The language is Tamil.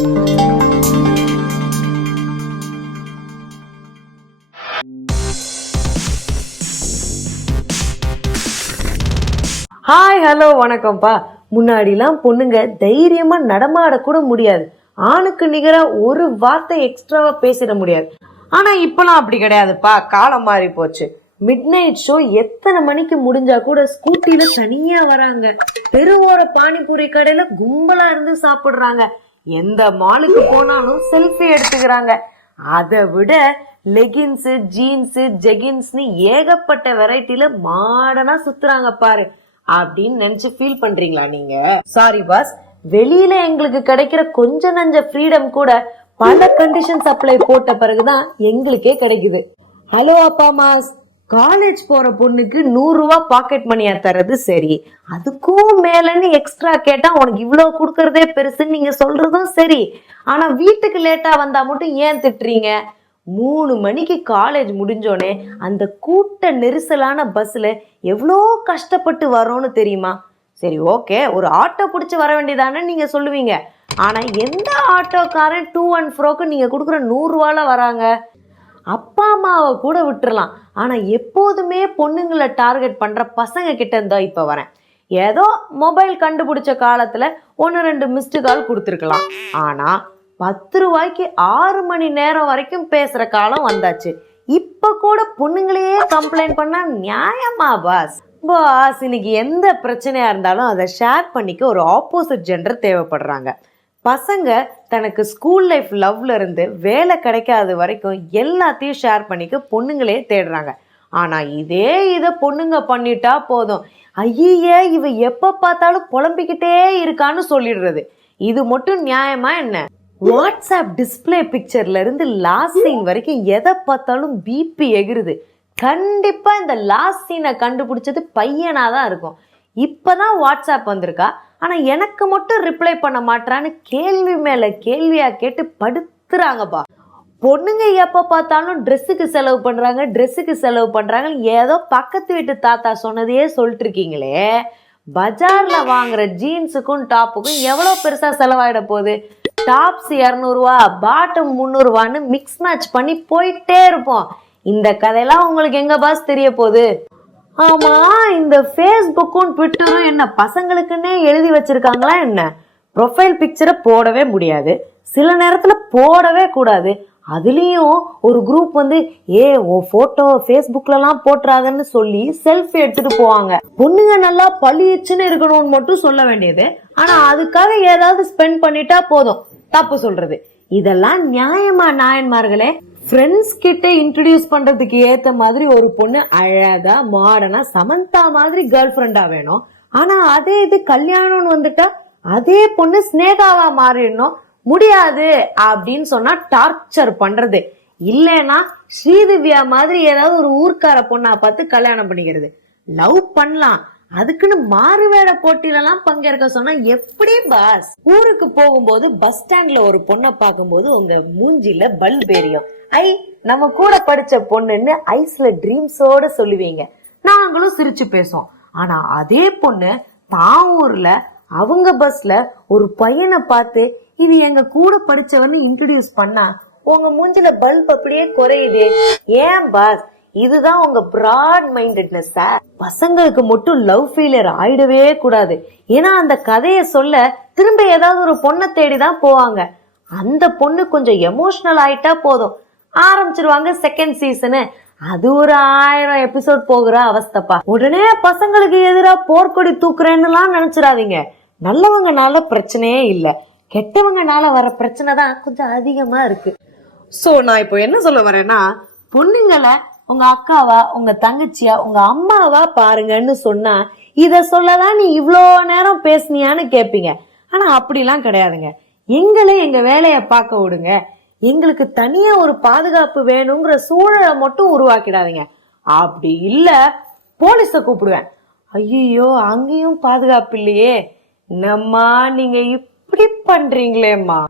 ஹாய் ஹலோ வணக்கம்ப்பா. முன்னாடிலாம் பொண்ணுங்க தைரியமா நடமாடக்கூட முடியாது. ஆணுக்கு நிகரா ஒரு வார்த்தை எக்ஸ்ட்ராவா பேசிட முடியாது. ஆனா இப்பெல்லாம் அப்படி கிடையாதுப்பா. காலம் மாறி போச்சு. மிட் நைட் ஷோ எத்தனை மணிக்கு முடிஞ்சா கூட ஸ்கூட்டில தனியா வராங்க. தெருவோர பானிபூரி கடையில கும்பலா இருந்து சாப்பிடுறாங்க. எந்த மாலுக்கு போனாலும் செல்ஃபி எடுத்துக்கிறாங்க. அதை விட லெகின்ஸ் ஜீன்ஸ் ஜெகின்ஸ்னு ஏகப்பட்ட வெரைட்டில மாடனா சுத்துறாங்க பாரு. அப்படின்னு நினைச்சு ஃபீல் பண்றீங்களா நீங்க? சாரி பாஸ் வெளியில எங்களுக்கு கிடைக்கிற கொஞ்ச நஞ்ச ஃப்ரீடம் கூட பல கண்டிஷன்ஸ் அப்ளை போட்ட பிறகுதான் எங்களுக்கே கிடைக்குது. ஹலோ அப்பா மாஸ். காலேஜ் போற பொண்ணுக்கு நூறுரூவா பாக்கெட் மணியா தர்றது சரி. அதுக்கும் மேலன்னு எக்ஸ்ட்ரா கேட்டா உனக்கு இவ்வளவு கொடுக்கறதே பெருசுன்னு நீங்க சொல்றதும் சரி. ஆனா வீட்டுக்கு லேட்டா வந்தா மட்டும் ஏன் திட்டுறீங்க? மூணு மணிக்கு காலேஜ் முடிஞ்சோடனே அந்த கூட்ட நெரிசலான பஸ்ல எவ்வளோ கஷ்டப்பட்டு வரோன்னு தெரியுமா? சரி ஓகே ஒரு ஆட்டோ பிடிச்சி வர வேண்டியதானே நீங்க சொல்லுவீங்க. ஆனா எந்த ஆட்டோக்காரன் டூ அண்ட் ஃப்ரோக்கு நீங்க கொடுக்குற நூறுரூவால வராங்க? அப்பா அம்மாவை கூட விட்டுறலாம். ஆனால் எப்போதுமே பொண்ணுங்களை டார்கெட் பண்ணுற பசங்க கிட்ட இருந்தால் இப்போ வரேன். ஏதோ மொபைல் கண்டுபிடிச்ச காலத்தில் ஒன்று ரெண்டு மிஸ்டு கால் கொடுத்துருக்கலாம். ஆனால் பத்து ரூபாய்க்கு ஆறு மணி நேரம் வரைக்கும் பேசுகிற காலம் வந்தாச்சு. இப்போ கூட பொண்ணுங்களையே கம்ப்ளைண்ட் பண்ணால் நியாயமா பாஸ் பாஸ் இன்னைக்கு எந்த பிரச்சனையாக இருந்தாலும் அதை ஷேர் பண்ணிக்க ஒரு ஆப்போசிட் ஜெண்டர் தேவைப்படுறாங்க. பசங்க தனக்கு ஸ்கூல் லைஃப் லவ்ல இருந்து வேலை கிடைக்காத வரைக்கும் எல்லாத்தையும் ஷேர் பண்ணிக்க பொண்ணுங்களே தேடுறாங்க. ஆனா இதே இதை பொண்ணுங்க பண்ணிட்டா போதும். ஐயே இவ எப்ப பார்த்தாலும் புலம்பிக்கிட்டே இருக்கான்னு சொல்லிடுறது. இது மட்டும் நியாயமா என்ன? வாட்ஸ்அப் டிஸ்ப்ளே பிக்சர்ல இருந்து லாஸ்ட் சீன் வரைக்கும் எதை பார்த்தாலும் பிபி எகிருது. கண்டிப்பா இந்த லாஸ்ட் சீனை கண்டுபிடிச்சது பையனா தான் இருக்கும். இப்பதான் வாட்ஸ்அப் வந்திருக்கா? ஆனால் எனக்கு மட்டும் ரிப்ளை பண்ண மாட்டான்னு கேள்வி மேலே கேள்வியாக கேட்டு படுத்துறாங்கப்பா பொண்ணுங்க எப்போ பார்த்தாலும் ட்ரெஸ்ஸுக்கு செலவு பண்ணுறாங்க ட்ரெஸ்ஸுக்கு செலவு பண்ணுறாங்க ஏதோ பக்கத்து வீட்டு தாத்தா சொன்னதையே சொல்லிட்டு இருக்கீங்களே பஜாரில் வாங்குற ஜீன்ஸுக்கும் டாப்புக்கும் எவ்வளோ பெருசாக செலவாயிட போகுது? டாப்ஸ் இரநூறுவா பாட்டம் முந்நூறுவான்னு மிக்ஸ் மேட்ச் பண்ணி போயிட்டே இருப்போம். இந்த கதையெல்லாம் உங்களுக்கு எங்கே பாஸ் தெரிய போகுது? ஆமா இந்த ஃபேஸ்புக்கும் ட்விட்டரும் என்ன பசங்களுக்குன்னே எழுதி வச்சிருக்காங்களா என்ன? ப்ரொஃபைல் பிக்சரை போடவே முடியாது. சில நேரத்துல போடவே கூடாது. அதுலேயும் ஒரு குரூப் வந்து ஏ ஓ போட்டோ ஃபேஸ்புக்லலாம் போட்டுறாங்கன்னு சொல்லி செல்ஃபி எடுத்துட்டு போவாங்க. பொண்ணுங்க நல்லா பழியச்சுன்னு இருக்கணும்னு மட்டும் சொல்ல வேண்டியது. ஆனா அதுக்காக ஏதாவது ஸ்பெண்ட் பண்ணிட்டா போதும். தப்பு சொல்றது. இதெல்லாம் நியாயமா நாயன்மார்களே? ஃப்ரெண்ட்ஸ் கிட்ட இன்ட்ரடியூஸ் பண்றதுக்கு ஏத்த மாதிரி ஒரு பொண்ணு அழகா மாடனா சமந்தா மாதிரி கேர்ள் ஃப்ரெண்டா வேணும். ஆனா அதே இது கல்யாணம்னு வந்துட்டா அதே பொண்ணு ஸ்னேகாவா மாறிடணும். முடியாது அப்படின்னு சொன்னா டார்ச்சர் பண்றது. இல்லைன்னா ஸ்ரீதிவ்யா மாதிரி ஏதாவது ஒரு ஊர்க்கார பொண்ணா பார்த்து கல்யாணம் பண்ணிக்கிறது. லவ் பண்ணலாம். அதுக்குன்னு மாறு வேட போட்டியிலலாம் பங்கேற்க சொன்னா எப்படி பாஸ் ஊருக்கு போகும்போது பஸ் ஸ்டாண்ட்ல ஒரு பொண்ணை பார்க்கும்போது உங்க மூஞ்சில பல்ப் எரியும் ஐ நம்ம கூட படிச்ச பொண்ணுன்னு ஐஸ்ல ட்ரீம்ஸோட சொல்லுவீங்க. நாங்களும் சிரிச்சு பேசுவோம். ஆனா அதே பொண்ணு தான் ஊர்ல அவங்க பஸ்ல ஒரு பையனை பார்த்து இது எங்க கூட படிச்சவன்னு இன்ட்ரடியூஸ் பண்ணா உங்க மூஞ்சில பல்ப் அப்படியே குறையுது. ஏன் பாஸ் இதுதான் உங்க பிராட் மைண்டட்னஸ் பசங்களுக்கு மட்டும் லவ் ஃபெயிலியர் ஆயிடவே கூடாது. ஏன்னா அந்த கதையை சொல்ல திரும்ப ஏதாவது ஒரு பொண்ணை தேடி தான் போவாங்க. அந்த பொண்ணு கொஞ்சம் எமோஷனல் ஆயிட்டா போதும். ஆரம்பிச்சிருவாங்க செகண்ட் சீசனு அது ஒரு ஆயிரம் எபிசோட் போகிற அவஸ்தைப்பா. உடனே பசங்களுக்கு எதிரா போர்க்கொடி தூக்குறேன்னுலாம் நினைச்சிடாதீங்க. நல்லவங்கனால பிரச்சனையே இல்ல. கெட்டவங்கனால வர பிரச்சனை தான் கொஞ்சம் அதிகமா இருக்கு. சோ நான் இப்போ என்ன சொல்ல வரேன்னா பொண்ணுங்களை உங்க அக்காவா உங்க தங்கச்சியா உங்க அம்மாவா பாருங்கன்னு சொன்னா இத சொல்லதான் நீ இவ்வளோ நேரம் பேசுனியான்னு கேப்பீங்க. ஆனா அப்படிலாம் கிடையாதுங்க. எங்களை எங்க வேலையை பார்க்க விடுங்க. எங்களுக்கு தனியா ஒரு பாதுகாப்பு வேணுங்கிற சூழலை மட்டும் உருவாக்கிடாதீங்க. அப்படி இல்ல போலீஸ கூப்பிடுவேன். ஐயோ அங்கேயும் பாதுகாப்பு இல்லையே. நம்மா நீங்க இப்படி பண்றீங்களேம்மா.